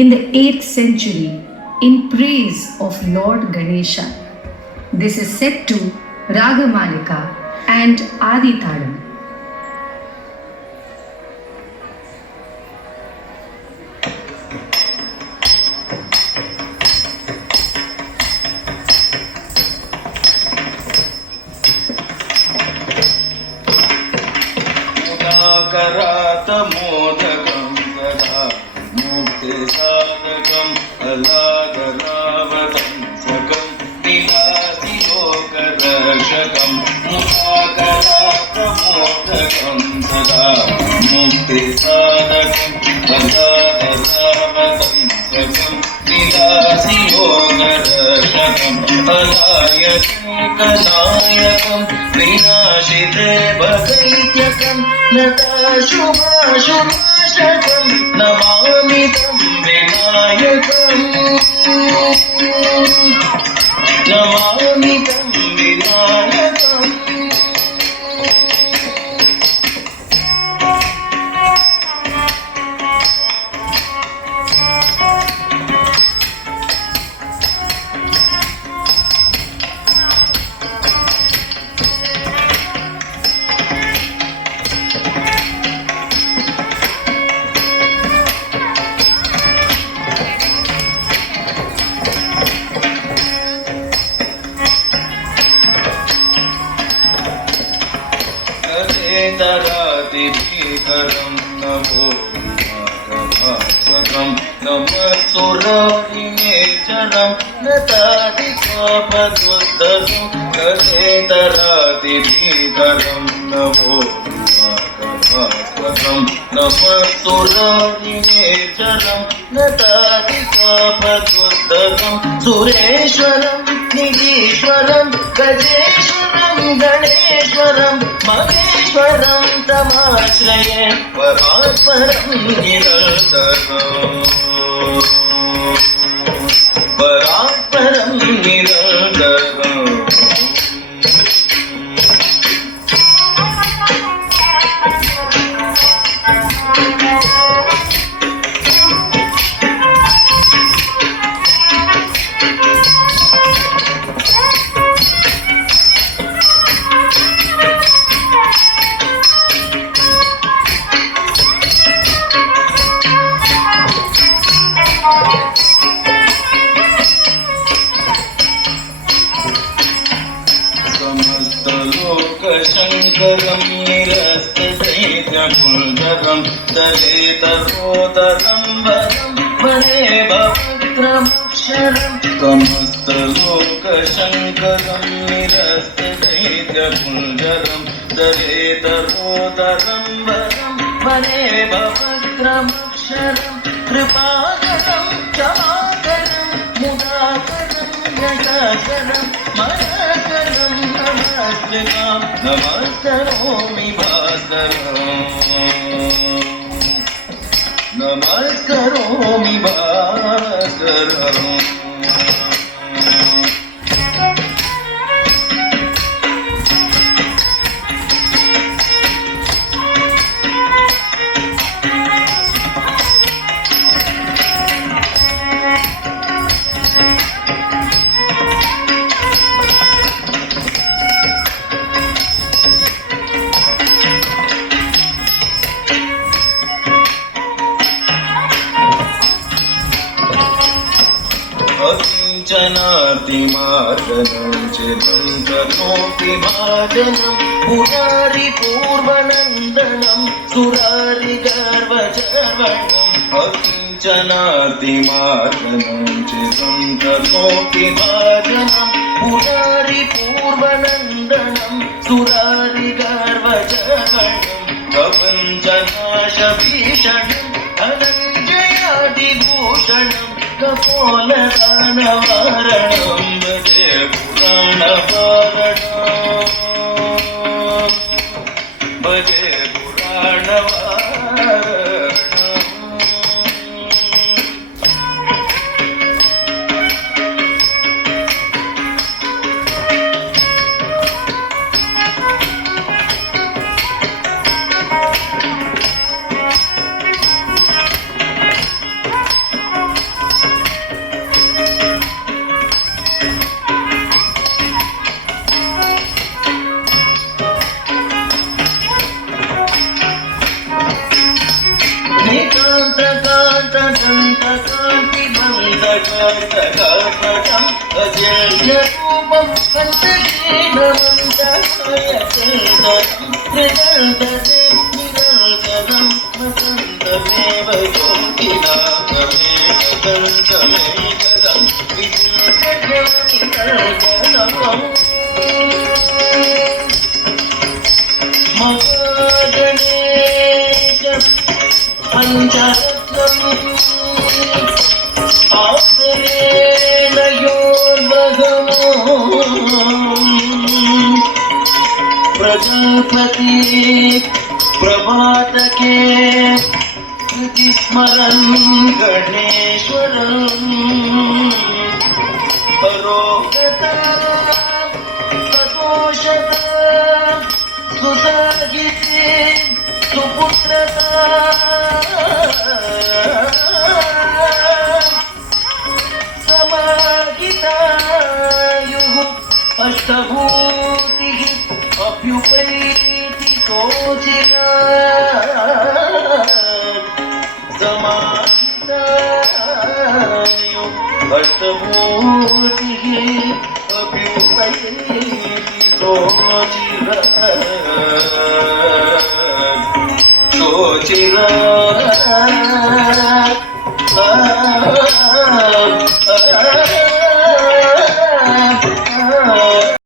in the 8th century in praise of Lord Ganesha. This is set to Ragamalika and Aditalam. मोदकं कदा मुक्ति साधकं अलादरावतंसकं विलासि लोकरक्षकं मुदाकराप्रमोदकं सदा मुक्ति साधकं अलादरावतंसकं विलासि लोकरक्षकं अनायकनायकं विनाशिते दैत्यकं नताशुभाशुभाशकं नमामि तं विनायकं नमामि तं विनायकम् तरातिभीकरं नमो भास्वकं नमस्सुरारिनेचरं नतादिकापदुद्धं कथेतरातिभीकरं नमो भास्वकं नमस्सुरारिनेचरं नतादिकापदुद्धं सुरेश्वरं निधीश्वरं गजेश्वरं गणेश्वरं महेश्वरं तमाश्रये परात्परं निरन्तरम् परात्परं निरन्तरम् शङ्करं निरस्तदैत्यपुञ्जरं दलेतरोदरं वरं वने भवत्रमक्षरं समस्तलोकशङ्करं निरस्तदैत्यपुञ्जरं दलेतरोदरं वरं वने भवत्रमक्षरं कृपाकरं क्षमाकरं मुदाकरं यशाकरं मनकरं नमस्कृतां नमस्करोमि भास्करम् नमस्करोमि भास्करम् अकिञ्चनार्तिमार्जनं चिरन्तनोऽपि भाजनं पुरारिपूर्वनन्दनं सुरारिगर्वचर्वणम् अकिञ्चनार्तिमार्जनं चिरन्तनोऽपि भाजनं पुरारिपूर्वनन्दनं सुरारिगर्वचर्वणम् प्रपञ्चनाशभीषणं धनञ्जयादिभूषणम् कपोलदानवारणं भजे पुराणवारणं भजे पुराणवारणम् षट्कर्णकं अचिन्त्यरूपं निरन्तरं वसन्तमेव योगिनाथमेकदन्तमेकदं विचित्रज्ञानिकर्गणम् महागणेश पञ्चरत्नम् आप्तेन योर्वहमो प्रजापति प्रभातके स्मरन् गणेश्वरम् परोगता सतोषता सुसाहिते सुपुत्रता समाहितायुः अष्टभूतिः अभ्युपैति शोचिरात् समाहितायुः अष्टभूतिः अभ्युपैति शोचिरात्